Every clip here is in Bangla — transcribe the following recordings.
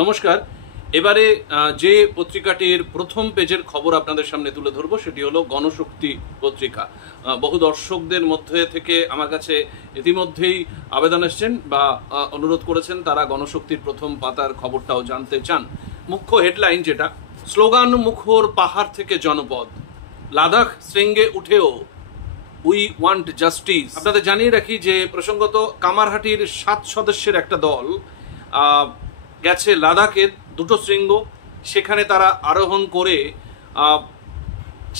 নমস্কার। এবারে যে পত্রিকাটির প্রথম পেজের খবর আপনাদের সামনে তুলে ধরবো সেটি হলো গণশক্তি পত্রিকা। বহু দর্শকদের মধ্যে থেকে আমার কাছে ইতিমধ্যেই আবেদন এসছেন বা অনুরোধ করেছেন, তারা গণশক্তির প্রথম পাতার খবরটাও জানতে চান। মুখ্য হেডলাইন যেটা, স্লোগান মুখর পাহাড় থেকে জনপদ, লাদাখ শৃঙ্গে উঠেও উই ওয়ান্ট জাস্টিস। আপনাদের জানিয়ে রাখি যে প্রসঙ্গত কামারহাটির 7 সদস্যের একটা দল গেছে লাদাখের 2টো শৃঙ্গ, সেখানে তারা আরোহণ করে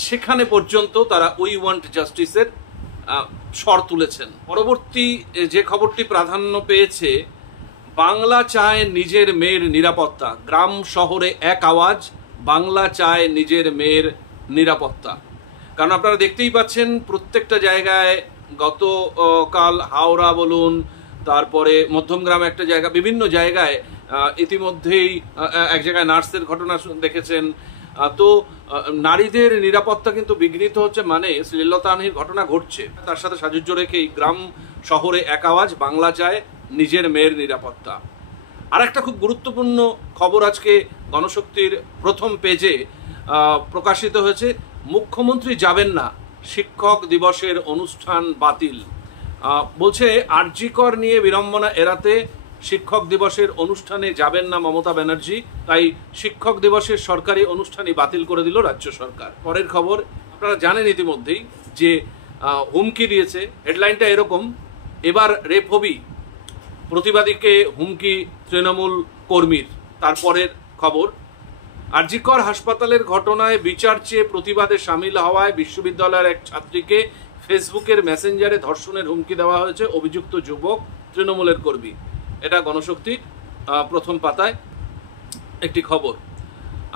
সেখানে পর্যন্ত তারা উই ওয়ান্ট জাস্টিসের স্বর তুলেছেন। পরবর্তী যে খবরটি প্রাধান্য পেয়েছে, বাংলা চায় নিজের মেয়ের নিরাপত্তা, গ্রাম শহরে এক আওয়াজ, বাংলা চায় নিজের মেয়ের নিরাপত্তা। কারণ আপনারা দেখতেই পাচ্ছেন প্রত্যেকটা জায়গায়, গতকাল হাওড়া বলুন, তারপরে মধ্যমগ্রাম একটা জায়গা, বিভিন্ন জায়গায় ইতিমধ্যেই এক জায়গায় নার্সের ঘটনা দেখেছেন। তো নারীদের নিরাপত্তা কিন্তু বিঘ্নিত হচ্ছে, মানে শ্লীলতাহানির ঘটনা ঘটছে। তার সাথে সাযুজ্য রেখেই গ্রাম শহরে এক আওয়াজ, বাংলা চায় নিজের মেয়ের নিরাপত্তা। আর একটা খুব গুরুত্বপূর্ণ খবর আজকে গণশক্তির প্রথম পেজে প্রকাশিত হয়েছে, মুখ্যমন্ত্রী যাবেন না, শিক্ষক দিবসের অনুষ্ঠান বাতিল। বলছে আরজিকর নিয়ে বিড়ম্বনা এড়াতে শিক্ষক দিবসের অনুষ্ঠানে যাবেন না মমতা ব্যানার্জি, তাই শিক্ষক দিবসের সরকারি অনুষ্ঠানই বাতিল করে দিল রাজ্য সরকার। পরের খবর আপনারা জানেন ইতিমধ্যেই যে হুমকি দিয়েছে, হেডলাইনটা এরকম, এবার রেপ হবি, প্রতিবাদীকে হুমকি তৃণমূল কর্মীর। তারপরের খবর, আরজিকর হাসপাতালের ঘটনায় বিচার চেয়ে প্রতিবাদে সামিল হওয়ায় বিশ্ববিদ্যালয়ের এক ছাত্রীকে ফেসবুকের মেসেঞ্জারে ধর্ষণের হুমকি দেওয়া হয়েছে, অভিযুক্ত যুবক তৃণমূলের কর্মী। এটা গণশক্তির প্রথম পাতায় একটি খবর।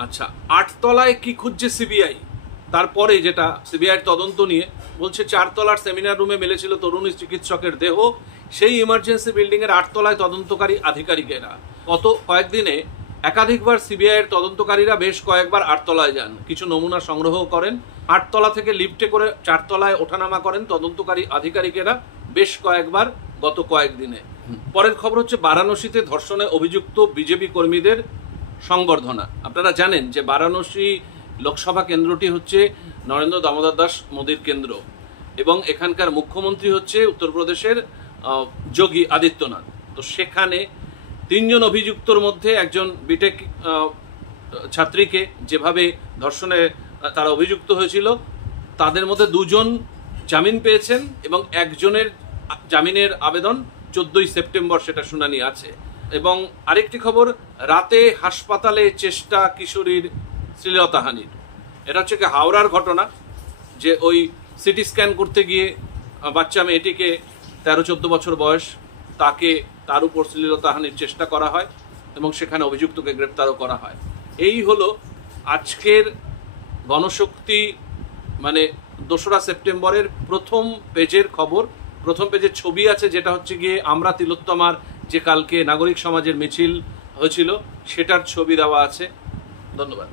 আচ্ছা, 8 তলায় কি খুঁজছে সিবিআই, তারপরে যেটা সিবিআইয়ের তদন্ত নিয়ে বলছে, 4 তলার সেমিনার রুমে মিলেছিল তরুণী চিকিৎসকের দেহ, সেই ইমার্জেন্সি বিল্ডিং এর 8 তলায় তদন্তকারী আধিকারিকেরা। গত কয়েকদিনে একাধিকবার সিবিআইয়ের তদন্তকারীরা বেশ কয়েকবার 8 তলায় যান, কিছু নমুনা সংগ্রহ করেন, 8 তলা থেকে লিফটে করে 4 তলায় ওঠানামা করেন তদন্তকারী আধিকারিকেরা বেশ কয়েকবার গত কয়েকদিনে। পরের খবর হচ্ছে, বারাণসীতে ধর্ষণে অভিযুক্ত বিজেপি কর্মীদের সংবর্ধনা। আপনারা জানেন যে বারাণসী লোকসভা কেন্দ্রটি হচ্ছে নরেন্দ্র দামোদর দাস মোদীর কেন্দ্র, এবং এখানকার মুখ্যমন্ত্রী হচ্ছে উত্তরপ্রদেশের যোগী আদিত্যনাথ। তো সেখানে 3 জন অভিযুক্তর মধ্যে একজন বিটেক ছাত্রীকে যেভাবে ধর্ষণে তারা অভিযুক্ত হয়েছিল, তাদের মধ্যে 2 জন জামিন পেয়েছেন এবং একজনের জামিনের আবেদন 14ই সেপ্টেম্বর সেটা শুনানি আছে। এবং আরেকটি খবর, রাতে হাসপাতালে চেষ্টা কিশোরীর শ্লীলতাহানির। এটা হচ্ছে হাওড়ার ঘটনা, যে ওই সিটি স্ক্যান করতে গিয়ে বাচ্চা মেয়েটিকে 13-14 বছর বয়স, তাকে তার উপর শ্লীলতাহানির চেষ্টা করা হয় এবং সেখানে অভিযুক্তকে গ্রেপ্তারও করা হয়। এই হলো আজকের গণশক্তি মানে 2রা সেপ্টেম্বরের প্রথম পেজের খবর। প্রথম পেজের ছবি আছে, যেটা হচ্ছে গিয়ে আমরা তিলোত্তমার যে কালকে নাগরিক সমাজের মিছিল হয়েছিল সেটার ছবি দেওয়া আছে। ধন্যবাদ।